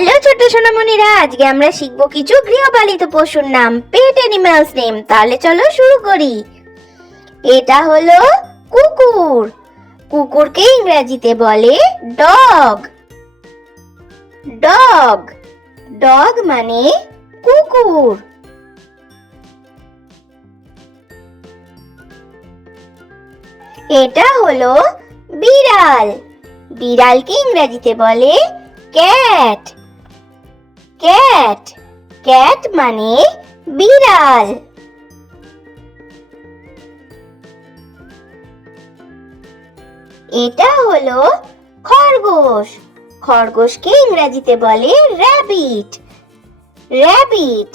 Hello ছোট সোনামণিরা, আজকে আমরা শিখবো কিছু গৃহপালিত পশুর নাম, পেট অ্যানিমালস নেম। তাহলে চলো শুরু করি। এটা হলো কুকুর। কুকুরকে ইংরেজিতে বলে ডগ। ডগ ডগ মানে কুকুর। এটা হলো বিড়াল। বিড়ালকে ইংরেজিতে বলে ক্যাট। ক্যাট ক্যাট মানে বিড়াল। এটা হলো খরগোশ। খরগোশকে ইংরেজিতে বলে র‍্যাবিট। র‍্যাবিট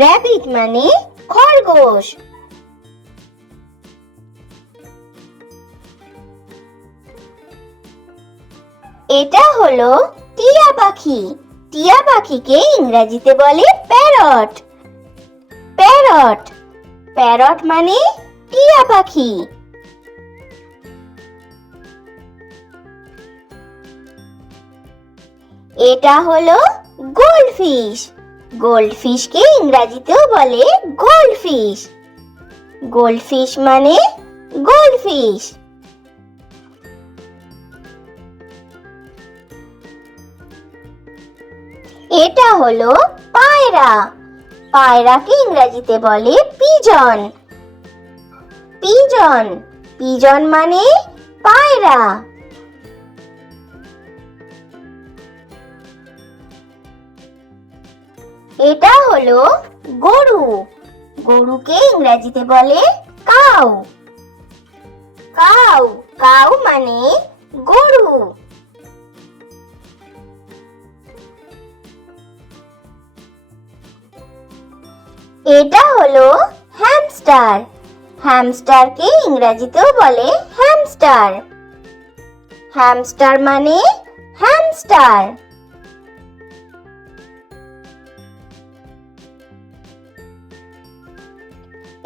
র‍্যাবিট মানে খরগোশ। এটা হলো টিয়া পাখি। টিয়া পাখিকে ইংরেজিতে বলে প্যারট। প্যারট প্যারট মানে টিয়া পাখি। এটা হলো গোল্ডফিশ। গোল্ডফিশকে ইংরেজিতেও বলে গোল্ডফিশ। গোল্ডফিশ মানে গোল্ডফিশ। এটা হলো পায়রা। পায়রাকে ইংরেজিতে বলে পিজন। পিজন পিজন মানে পায়রা। এটা হলো গরু। গরুকে ইংরেজিতে বলে কাউ। কাউ কাউ মানে গরু। এটা হলো হ্যামস্টার। হ্যামস্টারকে ইংরেজিতেও বলে হ্যামস্টার। হ্যামস্টার মানে হ্যামস্টার।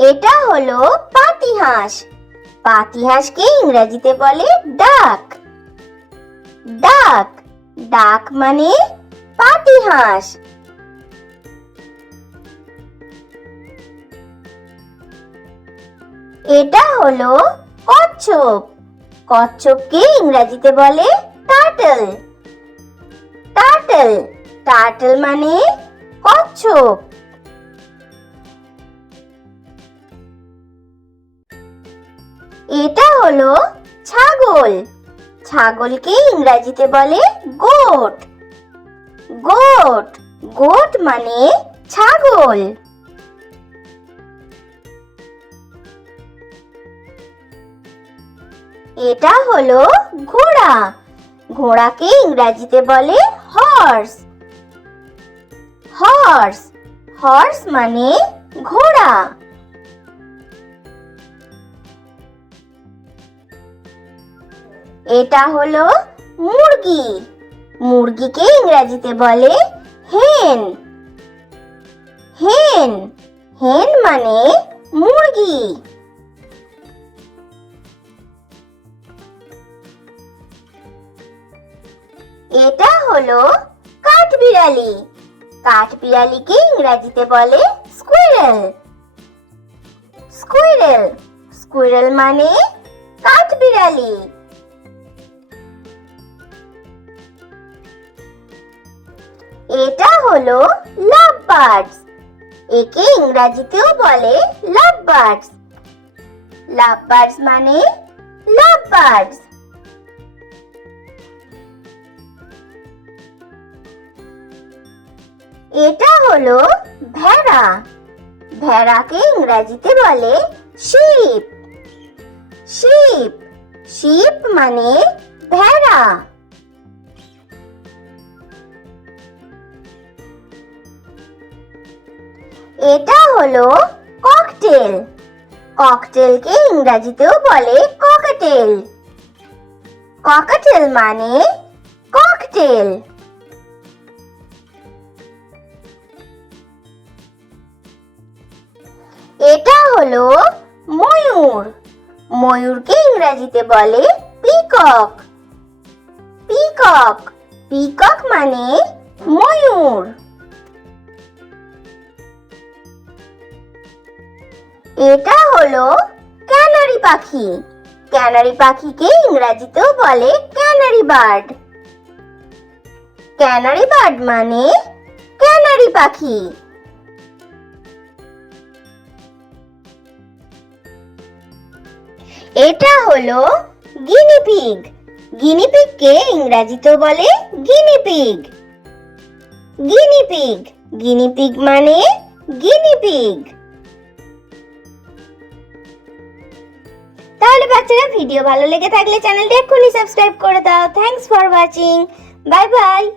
এটা হলো পাতিহাঁস। পাতিহাঁসকে ইংরেজিতে বলে ডাক। ডাক ডাক মানে পাতিহাঁস। এটা হলো কচ্ছপ। কচ্ছপকে ইংরেজিতে বলে টার্টল। টার্টল টার্টল মানে কচ্ছপ। এটা হলো ছাগল। ছাগলকে ইংরেজিতে বলে গোট। গোট গোট মানে ছাগল। এটা হলো ঘোড়া। ঘোড়াকে ইংরেজিতে বলে হর্স। হর্স হর্স মানে ঘোড়া। এটা হলো মুরগি। মুরগিকে ইংরেজিতে বলে হেন। হেন হেন মানে মুরগি। এটা হলো কাঠবিড়ালি। কাঠবিড়ালিকে ইংরেজিতে বলে স্কুইরেল। স্কুইরেল স্কুইরেল মানে কাঠবিড়ালি। এটা হলো লাভবার্ডস। একে ইংরেজিতেও বলে লাভবার্ডস। লাভবার্ডস মানে লাভবার্ডস। এটা হলো ভেড়া। ভেড়াকে ইংরেজিতে বলে শিপ। শিপ শিপ মানে ভেড়া। এটা হলো ককটেল। ককটেলকে ইংরেজিতেও বলে ককটেল। ককটেল মানে ককটেল। এটা হলো ময়ূর। ময়ূরকে ইংরেজিতে বলে পিকক। পিকক পিকক মানে ময়ূর। এটা হলো ক্যানারি পাখি। ক্যানারি পাখিকে ইংরেজিতেও বলে ক্যানারি বার্ড। ক্যানারি বার্ড মানে ক্যানারি পাখি। এটা হলো গিনিপিগ। গিনিপিগকে ইংরেজিতেও বলে গিনিপিগ। গিনিপিগ, গিনিপিগ মানে গিনিপিগ। তাহলে বাচ্চারা, ভিডিও ভালো লেগে থাকলে চ্যানেলটা এক্ষুনি সাবস্ক্রাইব করে দাও। Thanks for watching. Bye bye.